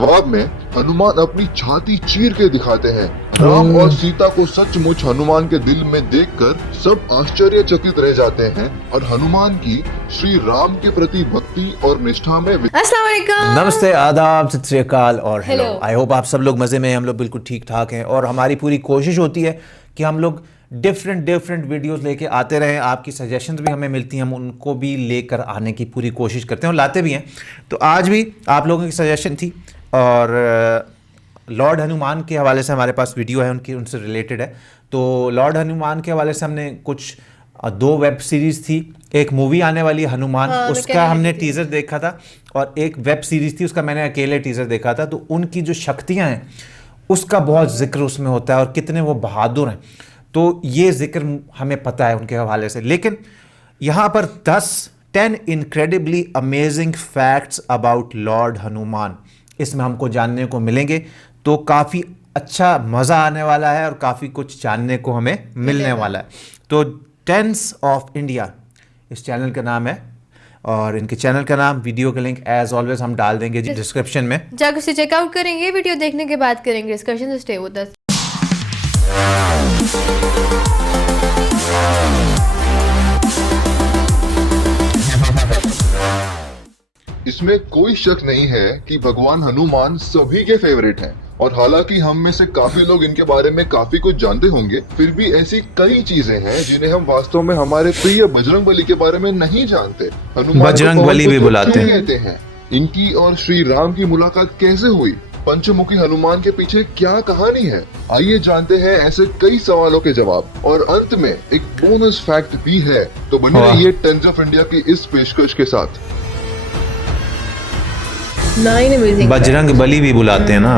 जवाब में हनुमान अपनी छाती चीर के दिखाते हैं। राम और सीता को सचमुच हनुमान के दिल में देखकर सब आश्चर्यचकित रह जाते हैं और हनुमान की श्री राम के प्रति भक्ति और निष्ठा में अस्सलाम वालेकुम, नमस्ते, आदाब, सत श्री अकाल और हेलो। हेलो। आई होप आप सब लोग मज़े में हैं। हम लोग बिल्कुल ठीक ठाक हैं और हमारी पूरी कोशिश होती है कि हम लोग डिफरेंट वीडियोस लेके आते रहें। आपकी सजेशंस भी हमें मिलती हैं, हम उनको भी लेकर आने की पूरी कोशिश करते हैं और लाते भी हैं। तो आज भी आप लोगों की सजेशन थी और लॉर्ड हनुमान के हवाले से हमारे पास वीडियो है, उनसे रिलेटेड है। तो लॉर्ड हनुमान के हवाले से हमने कुछ 2 वेब सीरीज़ थी, एक मूवी आने वाली है हनुमान, उसका हमने टीज़र देखा था और एक वेब सीरीज़ थी उसका मैंने अकेले टीज़र देखा था। तो उनकी जो शक्तियाँ हैं उसका बहुत जिक्र उसमें होता है और कितने वो बहादुर हैं। तो ये जिक्र हमें पता है उनके हवाले से, लेकिन यहाँ पर 10 incredibly amazing facts about Lord Hanuman इसमें हमको जानने को मिलेंगे। तो काफ़ी अच्छा मज़ा आने वाला है और काफ़ी कुछ जानने को हमें मिलने वाला है। तो टेंस ऑफ इंडिया इस चैनल का नाम है और इनके चैनल का नाम, वीडियो का लिंक एज ऑलवेज हम डाल देंगे डिस्क्रिप्शन में, जाकर उसे चेकआउट करेंगे। वीडियो देखने के बाद करेंगे डिस्कशन, तो स्टे विद अस। इसमें कोई शक नहीं है कि भगवान हनुमान सभी के फेवरेट हैं और हालांकि हम में से काफी लोग इनके बारे में काफी कुछ जानते होंगे, फिर भी ऐसी कई चीजें हैं जिन्हें हम वास्तव में हमारे प्रिय बजरंगबली के बारे में नहीं जानते। हनुमान बजरंगबली भी बुलाते हैं। इनकी और श्री राम की मुलाकात कैसे हुई, पंचमुखी हनुमान के पीछे क्या कहानी है, आइए जानते हैं ऐसे कई सवालों के जवाब। और अंत में एक बोनस फैक्ट भी है। तो बने रहिए टेंस ऑफ इंडिया की इस पेशकश के साथ। बजरंगबली भी बुलाते हैं ना।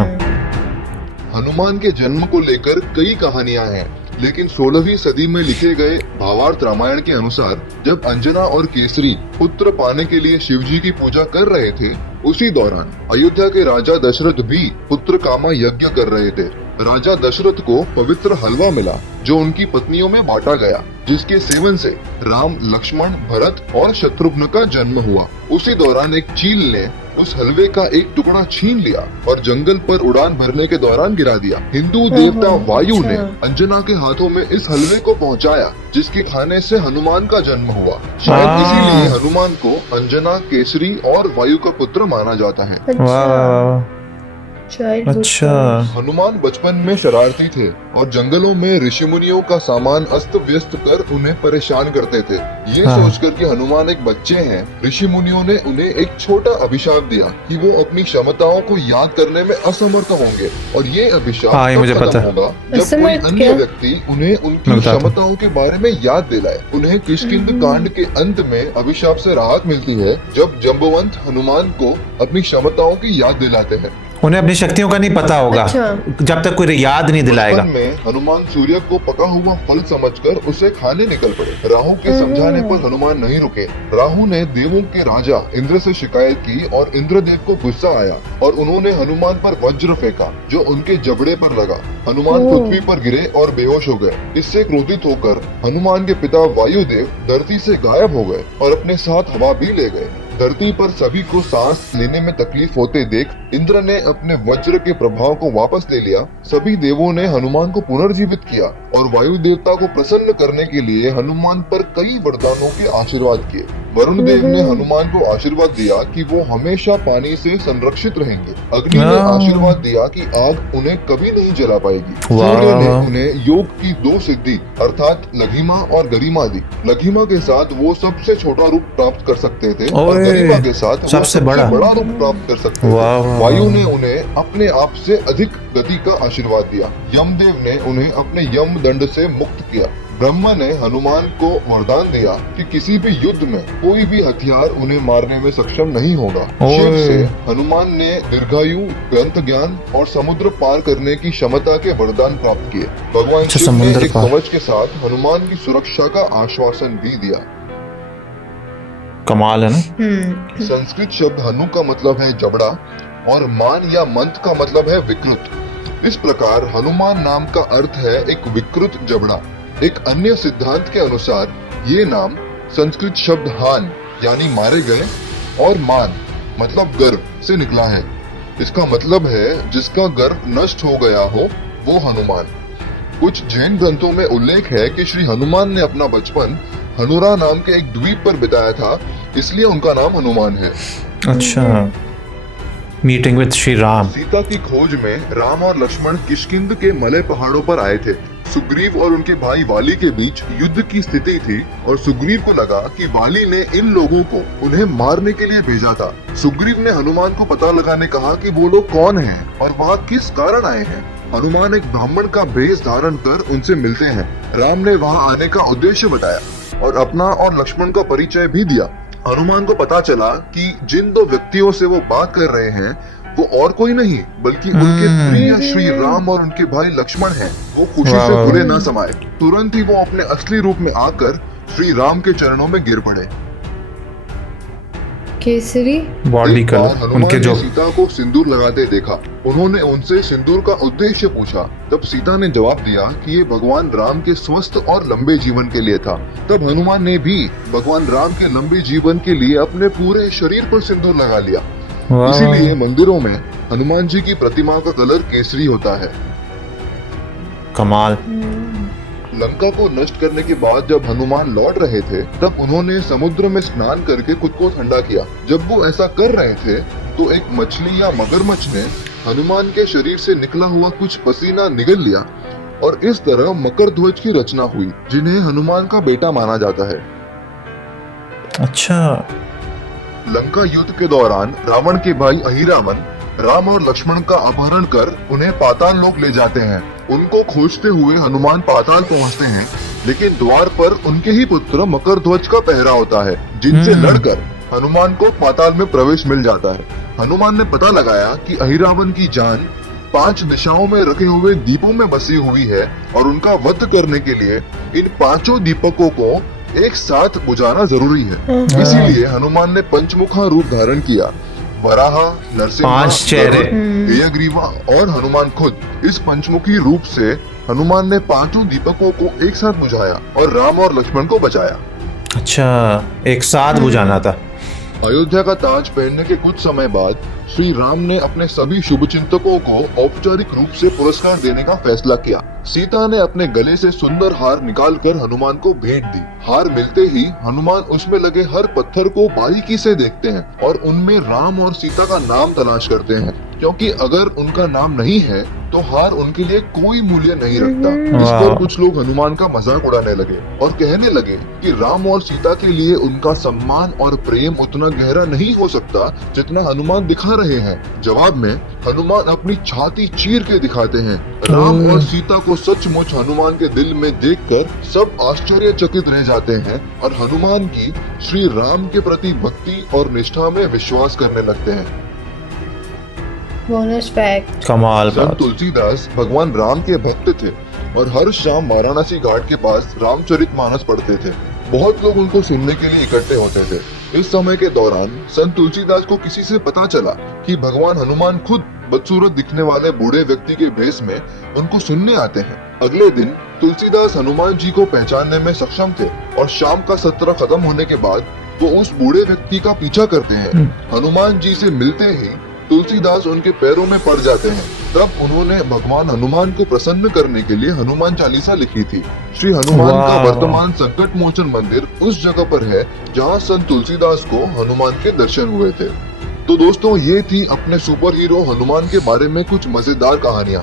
हनुमान के जन्म को लेकर कई कहानियां हैं, लेकिन 16वीं सदी में लिखे गए भावार्थ रामायण के अनुसार जब अंजना और केसरी पुत्र पाने के लिए शिव जी की पूजा कर रहे थे, उसी दौरान अयोध्या के राजा दशरथ भी पुत्र कामा यज्ञ कर रहे थे। राजा दशरथ को पवित्र हलवा मिला जो उनकी पत्नियों में बांटा गया, जिसके सेवन से राम, लक्ष्मण, भरत और शत्रुघ्न का जन्म हुआ। उसी दौरान एक चील ने उस हलवे का एक टुकड़ा छीन लिया और जंगल पर उड़ान भरने के दौरान गिरा दिया। हिंदू देवता वायु ने अंजना के हाथों में इस हलवे को पहुंचाया, जिसके खाने से हनुमान का जन्म हुआ। शायद इसीलिए हनुमान को अंजना, केसरी और वायु का पुत्र माना जाता है। अच्छा। हनुमान बचपन में शरारती थे और जंगलों में ऋषि मुनियों का सामान अस्त व्यस्त कर उन्हें परेशान करते थे। ये सोचकर कि हनुमान एक बच्चे हैं, ऋषि मुनियों ने उन्हें एक छोटा अभिशाप दिया कि वो अपनी क्षमताओं को याद करने में असमर्थ होंगे और ये अभिशाप तब खत्म होगा जब कोई अन्य व्यक्ति उन्हें उनकी क्षमताओं के बारे में याद दिलाए। उन्हें किष्किंध कांड के अंत में अभिशाप से राहत मिलती है जब जंबवंत हनुमान को अपनी क्षमताओं की याद दिलाते हैं। उन्हें अपनी शक्तियों का नहीं पता होगा। अच्छा। जब तक कोई याद नहीं दिलाएगा। में हनुमान सूर्य को पका हुआ फल समझकर उसे खाने निकल पड़े। राहु के समझाने पर हनुमान नहीं रुके। राहु ने देवों के राजा इंद्र से शिकायत की और इंद्रदेव को गुस्सा आया और उन्होंने हनुमान पर वज्र फेंका जो उनके जबड़े पर लगा। हनुमान पृथ्वी पर गिरे और बेहोश हो गए। इससे क्रोधित होकर हनुमान के पिता वायुदेव धरती से गायब हो गए और अपने साथ हवा भी ले गए। धरती पर सभी को सांस लेने में तकलीफ होते देख इंद्र ने अपने वज्र के प्रभाव को वापस ले लिया। सभी देवों ने हनुमान को पुनर्जीवित किया और वायु देवता को प्रसन्न करने के लिए हनुमान पर कई वरदानों के आशीर्वाद किए। वरुण देव ने हनुमान को आशीर्वाद दिया कि वो हमेशा पानी से संरक्षित रहेंगे। अग्नि ने आशीर्वाद दिया कि आग उन्हें कभी नहीं जला पाएगी। सूर्य ने उन्हें योग की 2 सिद्धि अर्थात लघिमा और गरिमा दी। लघिमा के साथ वो सबसे छोटा रूप प्राप्त कर सकते थे और गरिमा के साथ सबसे बड़ा रूप प्राप्त कर सकते थे। वायु ने उन्हें अपने आप से अधिक गति का आशीर्वाद दिया। यमदेव ने उन्हें अपने यम दंड से मुक्त किया। ब्रह्मा ने हनुमान को वरदान दिया कि किसी भी युद्ध में कोई भी हथियार उन्हें मारने में सक्षम नहीं होगा। शिव से हनुमान ने दीर्घायु, ग्रंथ ज्ञान और समुद्र पार करने की क्षमता के वरदान प्राप्त किए। भगवान शिव ने एक कवच के साथ हनुमान की सुरक्षा का आश्वासन भी दिया। कमाल है ना। संस्कृत शब्द हनु का मतलब है जबड़ा और मान या मंत का मतलब है विकृत। इस प्रकार हनुमान नाम का अर्थ है एक विकृत जबड़ा। एक अन्य सिद्धांत के अनुसार ये नाम संस्कृत शब्द हान यानी मारे गए और मान मतलब गर्व से निकला है। इसका मतलब है जिसका गर्भ नष्ट हो गया हो वो हनुमान। कुछ जैन ग्रंथों में उल्लेख है कि श्री हनुमान ने अपना बचपन हनुरा नाम के एक द्वीप पर बिताया था, इसलिए उनका नाम हनुमान है। अच्छा, मीटिंग विद श्री राम। सीता की खोज में राम और लक्ष्मण किष्किंध के मलय पहाड़ों पर आए थे। सुग्रीव और उनके भाई वाली के बीच युद्ध की स्थिति थी और सुग्रीव को लगा कि वाली ने इन लोगों को उन्हें मारने के लिए भेजा था। सुग्रीव ने हनुमान को पता लगाने कहा कि वो लोग कौन हैं और वहाँ किस कारण आए हैं। हनुमान एक ब्राह्मण का भेष धारण कर उनसे मिलते हैं। राम ने वहाँ आने का उद्देश्य बताया और अपना और लक्ष्मण का परिचय भी दिया। हनुमान को पता चला कि जिन दो व्यक्तियों से वो बात कर रहे हैं वो और कोई नहीं बल्कि उनके प्रिय श्री राम और उनके भाई लक्ष्मण हैं। वो खुशी से भूले न समाये। तुरंत ही वो अपने असली रूप में आकर श्री राम के चरणों में गिर पड़े। केसरी बॉडी एक बार कलर हनुमान उनके ने जो सीता को सिंदूर लगाते देखा। उन्होंने उनसे सिंदूर का उद्देश्य पूछा। तब सीता ने जवाब दिया कि ये भगवान राम के स्वस्थ और लंबे जीवन के लिए था। तब हनुमान ने भी भगवान राम के लंबे जीवन के लिए अपने पूरे शरीर पर सिंदूर लगा लिया। वाह। इसीलिए मंदिरों में हनुमान जी की प्रतिमा का कलर केसरी होता है। कमाल। लंका को नष्ट करने के बाद जब हनुमान लौट रहे थे तब उन्होंने समुद्र में स्नान करके खुद को ठंडा किया। जब वो ऐसा कर रहे थे तो एक मछली या मगरमच्छ ने हनुमान के शरीर से निकला हुआ कुछ पसीना निगल लिया और इस तरह मकर ध्वज की रचना हुई, जिन्हें हनुमान का बेटा माना जाता है। अच्छा, लंका युद्ध के दौरान रावण के भाई अहिरावण राम और लक्ष्मण का अपहरण कर उन्हें पाताल लोक ले जाते हैं। उनको खोजते हुए हनुमान पाताल पहुंचते हैं, लेकिन द्वार पर उनके ही पुत्र मकर ध्वज का पहरा होता है, जिनसे लड़कर हनुमान को पाताल में प्रवेश मिल जाता है। हनुमान ने पता लगाया कि अहिरावण की जान 5 दिशाओं में रखे हुए दीपों में बसी हुई है और उनका वध करने के लिए इन 5 दीपकों को एक साथ बुझाना जरूरी है। इसीलिए हनुमान ने पंचमुखा रूप धारण किया। वराह, नरसिम्हा, 5 चेहरे, हयग्रीवा और हनुमान खुद। इस पंचमुखी रूप से हनुमान ने 5 दीपकों को एक साथ बुझाया और राम और लक्ष्मण को बचाया। अच्छा, एक साथ बुझाना था। अयोध्या का ताज पहनने के कुछ समय बाद श्री राम ने अपने सभी शुभचिंतकों को औपचारिक रूप से पुरस्कार देने का फैसला किया। सीता ने अपने गले से सुंदर हार निकालकर हनुमान को भेंट दी। हार मिलते ही हनुमान उसमें लगे हर पत्थर को बारीकी से देखते हैं और उनमें राम और सीता का नाम तलाश करते हैं, क्योंकि अगर उनका नाम नहीं है तो हार उनके लिए कोई मूल्य नहीं रखता। इस पर कुछ लोग हनुमान का मजाक उड़ाने लगे और कहने लगे कि राम और सीता के लिए उनका सम्मान और प्रेम उतना गहरा नहीं हो सकता जितना हनुमान दिखा रहे हैं। जवाब में हनुमान अपनी छाती चीर के दिखाते हैं। राम और सीता को सचमुच हनुमान के दिल में देखकर सब आश्चर्यचकित रह जाते हैं और हनुमान की श्री राम के प्रति भक्ति और निष्ठा में विश्वास करने लगते हैं। Bonus fact. कमाल संत बात। तुलसीदास भगवान राम के भक्त थे और हर शाम वाराणसी घाट के पास रामचरितमानस पढ़ते थे। बहुत लोग उनको सुनने के लिए इकट्ठे होते थे। इस समय के दौरान संत तुलसीदास को किसी से पता चला कि भगवान हनुमान खुद बदसूरत दिखने वाले बूढ़े व्यक्ति के भेष में उनको सुनने आते हैं। अगले दिन तुलसीदास हनुमान जी को पहचानने में सक्षम थे और शाम का सत्र खत्म होने के बाद वो उस बूढ़े व्यक्ति का पीछा करते हैं। हनुमान जी से मिलते ही तुलसीदास उनके पैरों में पड़ जाते हैं। तब उन्होंने भगवान हनुमान को प्रसन्न करने के लिए हनुमान चालीसा लिखी थी। श्री हनुमान का वर्तमान संकट मोचन मंदिर उस जगह पर है जहां संत तुलसीदास को हनुमान के दर्शन हुए थे। तो दोस्तों, ये थी अपने सुपर हीरो हनुमान के बारे में कुछ मजेदार कहानियां।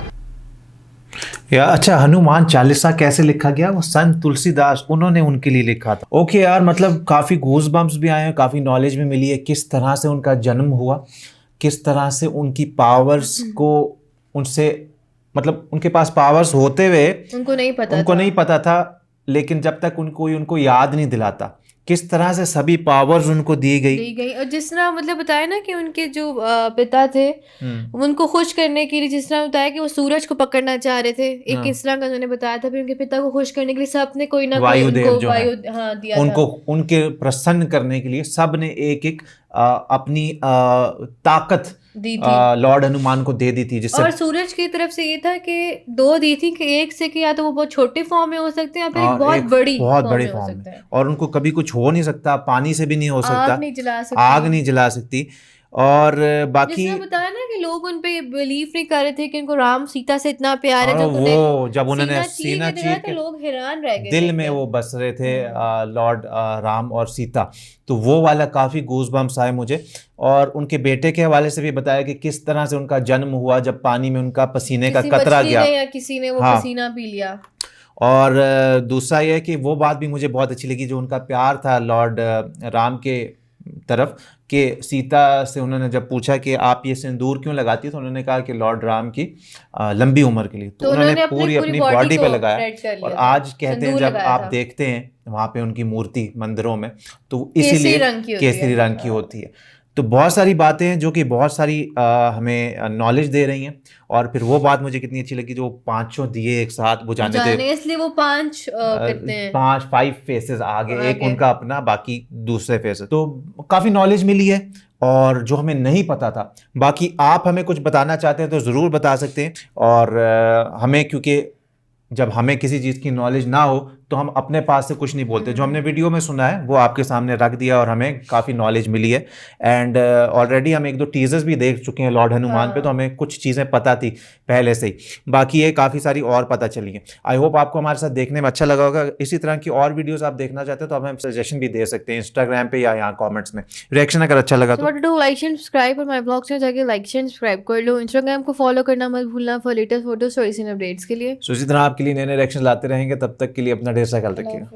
यार अच्छा, हनुमान चालीसा कैसे लिखा गया? वो संत तुलसीदास उन्होंने उनके लिए लिखा था। ओके यार, मतलब काफ़ी गूज बम्प्स भी आए हैं, काफ़ी नॉलेज भी मिली है किस तरह से उनका जन्म हुआ, किस तरह से उनकी पावर्स को उनसे, मतलब उनके पास पावर्स होते हुए उनको नहीं पता था, लेकिन जब तक उनको याद नहीं दिलाता किस तरह से सभी पावर्स उनको दी गई। और जिस तरह मतलब बताया ना कि उनके जो पिता थे उनको खुश करने के लिए, जिस तरह बताया कि वो सूरज को पकड़ना चाह रहे थे, एक इस तरह का उन्होंने बताया था। फिर उनके पिता को खुश करने के लिए सब ने कोई ना कोई उनको वायु दिया उनको था। उनके प्रसन्न करने के लिए सब ने एक एक अपनी ताकत लॉर्ड हनुमान को दे दी थी। जिससे और सूरज की तरफ से ये था कि 2 दी थी कि एक से कि या तो वो बहुत छोटे फॉर्म में हो सकते हैं या फिर बहुत बड़ी फॉर्म में, और उनको कभी कुछ हो नहीं सकता, पानी से भी नहीं हो सकता, आग नहीं जला सकती। और बाकी जिसने बताया ना कि लोग उन पे बिलीव नहीं कर रहे थे कि उनको राम सीता से इतना प्यार है, जब उन्होंने सीना चीर के लोग हैरान रह गए, दिल में वो बस रहे थे लॉर्ड राम और सीता, तो वो वाला काफ़ी गूज़बम्प्स आए मुझे। और उनके बेटे के हवाले से भी बताया कि किस तरह से उनका जन्म हुआ, जब पानी में उनका पसीने का कतरा गया या किसी ने वो पसीना पी लिया। और दूसरा ये कि वो बात भी मुझे बहुत अच्छी लगी, जो उनका प्यार था लॉर्ड राम के तरफ, कि सीता से उन्होंने जब पूछा कि आप ये सिंदूर क्यों लगाती, तो उन्होंने कहा कि लॉर्ड राम की लंबी उम्र के लिए, तो उन्होंने पूरी अपनी बॉडी पे लगाया। और आज कहते हैं जब आप देखते हैं वहाँ पे उनकी मूर्ति मंदिरों में, तो इसीलिए केसरी रंग की होती है। तो बहुत सारी बातें हैं जो कि बहुत सारी हमें नॉलेज दे रही हैं। और फिर वो बात मुझे कितनी अच्छी लगी, जो 5 दिए एक साथ बुझाने थे, इसलिए वो 5 फेसेस आगे, एक उनका अपना, बाकी दूसरे फेसेस। तो काफ़ी नॉलेज मिली है और जो हमें नहीं पता था। बाकी आप हमें कुछ बताना चाहते हैं तो ज़रूर बता सकते हैं। और हमें, क्योंकि जब हमें किसी चीज़ की नॉलेज ना हो तो हम अपने पास से कुछ नहीं बोलते, जो हमने वीडियो में सुना है वो आपके सामने रख दिया और हमें काफ़ी नॉलेज मिली है। एंड ऑलरेडी हम 1-2 टीजर्स भी देख चुके हैं लॉर्ड हनुमान पे, तो हमें कुछ चीज़ें पता थी पहले से ही, बाकी ये काफ़ी सारी और पता चली हैं। आई होप आपको हमारे साथ देखने में अच्छा लगा होगा। इसी तरह की और वीडियोज़ आप देखना चाहते हैं तो हमें सजेशन भी दे सकते हैं इंस्टाग्राम पे या यहाँ कॉमेंट्स में। रिएक्शन अगर अच्छा लगा तो लाइक एंड सब्सक्राइब, और माय ब्लॉग से जाके लाइक एंड सब्सक्राइब कर लो। इंस्टाग्राम को फॉलो करना मत भूलना for latest photo stories and updates के लिए। इसी तरह आपके लिए नए रिएक्शन लाते रहेंगे, तब तक के लिए अपना ढेर सारा ख्याल रखिएगा।